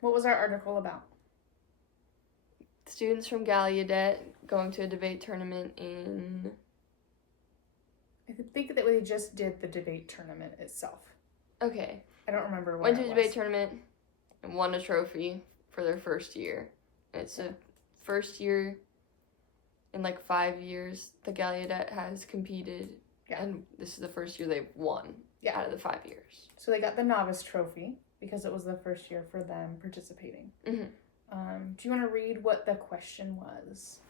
What was our article about? Students from Gallaudet going to a debate tournament in... I think that we just did the debate tournament itself. Okay. I don't remember what Went to a debate tournament and won a trophy for their first year. It's a first year in 5 years the Gallaudet has competed. Yeah. And this is the first year they've won out of the 5 years. So they got the novice trophy because it was the first year for them participating. Mm-hmm. Do you want to read what the question was?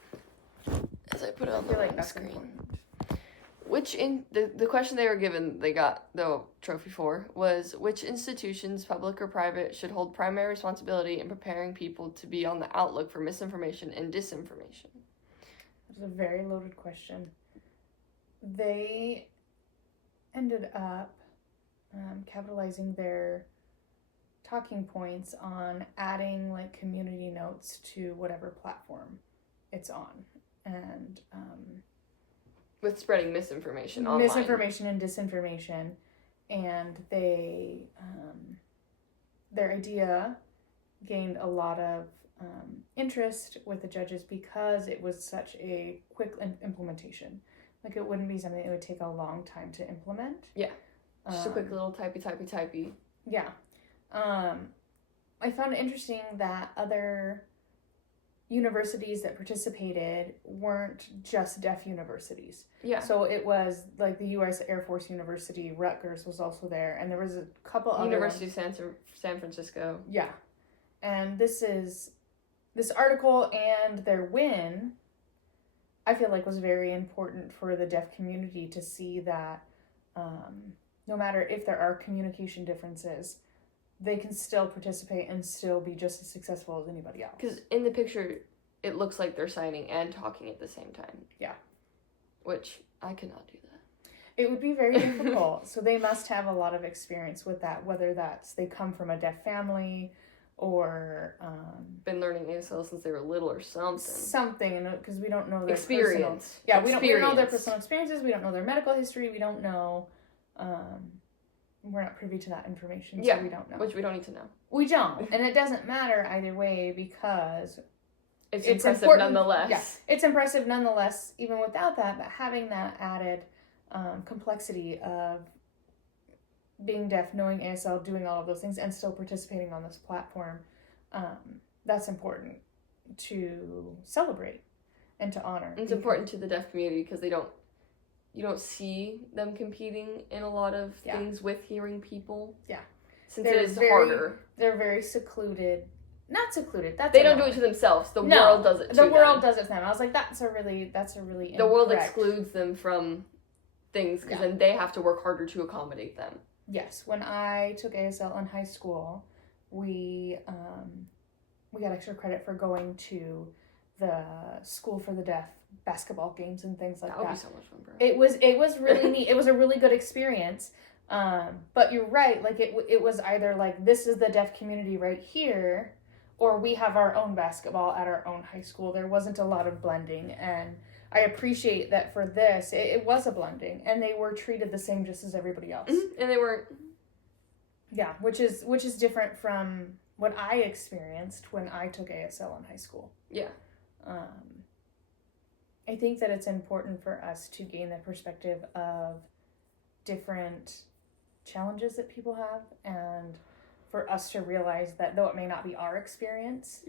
As I put it on the screen. The question they were given, they got the trophy for, was which institutions, public or private, should hold primary responsibility in preparing people to be on the outlook for misinformation and disinformation? It was a very loaded question. They ended up capitalizing their talking points on adding community notes to whatever platform it's on, and with spreading misinformation online. Misinformation and disinformation, and they their idea gained a lot of interest with the judges because it was such a quick implementation. It wouldn't be something that would take a long time to implement. Yeah, just a quick little typey. Yeah. I found it interesting that other universities that participated weren't just deaf universities. Yeah. So it was the U.S. Air Force University, Rutgers was also there, and there was a couple other University of San Francisco. Yeah. And this article and their win, I feel was very important for the deaf community to see that no matter if there are communication differences, they can still participate and still be just as successful as anybody else. Because in the picture, it looks like they're signing and talking at the same time. Yeah. Which, I could not do that. It would be very difficult. So they must have a lot of experience with that, whether that's they come from a deaf family or... been learning ASL since they were little or something. Something, because we don't know their experience. We don't know their personal experiences. We don't know their medical history. We don't know... we're not privy to that information, so we don't know. Which we don't need to know. We don't. And it doesn't matter either way because... It's impressive nonetheless. Yeah, it's impressive nonetheless, even without that, but having that added complexity of being deaf, knowing ASL, doing all of those things, and still participating on this platform, that's important to celebrate and to honor. It's important to the deaf community because you don't see them competing in a lot of things with hearing people. Yeah. Since it is harder. They're very secluded. Not secluded. They don't do it to themselves. The world does it to them. The world does it to them. I was like, that's a really incorrect. The world excludes them from things because then they have to work harder to accommodate them. Yes. When I took ASL in high school, we got extra credit for going to the School for the Deaf basketball games and things like that. That would be so much fun, bro. It was really neat. It was a really good experience. But you're right. It was either this is the deaf community right here, or we have our own basketball at our own high school. There wasn't a lot of blending, and I appreciate that for this. It was a blending, and they were treated the same just as everybody else. Mm-hmm. And they weren't. Yeah, which is different from what I experienced when I took ASL in high school. Yeah. I think that it's important for us to gain the perspective of different challenges that people have, and for us to realize that though it may not be our experience,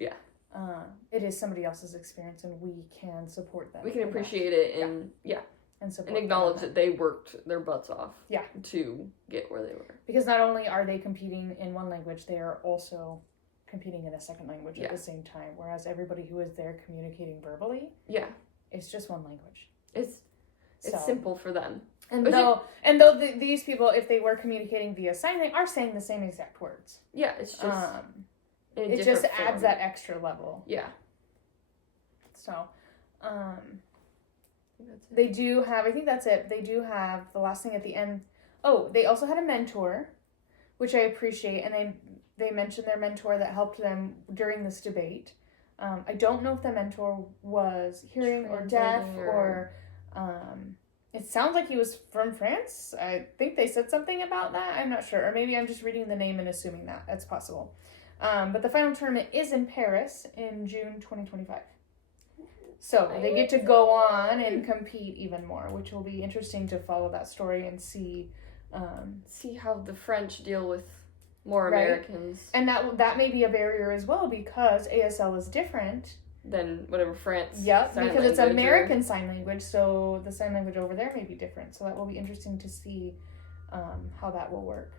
it is somebody else's experience, and we can support them. We can appreciate it and and acknowledge that they worked their butts off to get where they were. Because not only are they competing in one language, they are also competing in a second language at the same time. Whereas everybody who is there communicating verbally, it's just one language. It's simple for them. And though these people, if they were communicating via sign, they are saying the same exact words. Yeah, it's just it just adds that extra level. Yeah. So, they do have. I think that's it. They do have the last thing at the end. Oh, they also had a mentor, which I appreciate, and they mentioned their mentor that helped them during this debate. I don't know if the mentor was hearing or deaf or. It sounds like he was from France. I think they said something about that. I'm not sure. Or maybe I'm just reading the name and assuming that. That's possible. But the final tournament is in Paris in June 2025. So they get to go on and compete even more, which will be interesting to follow that story and see how the French deal with more right? Americans. And that may be a barrier as well, because ASL is different than whatever France. Yep, sign because it's language American sign language, so the sign language over there may be different. So that will be interesting to see how that will work.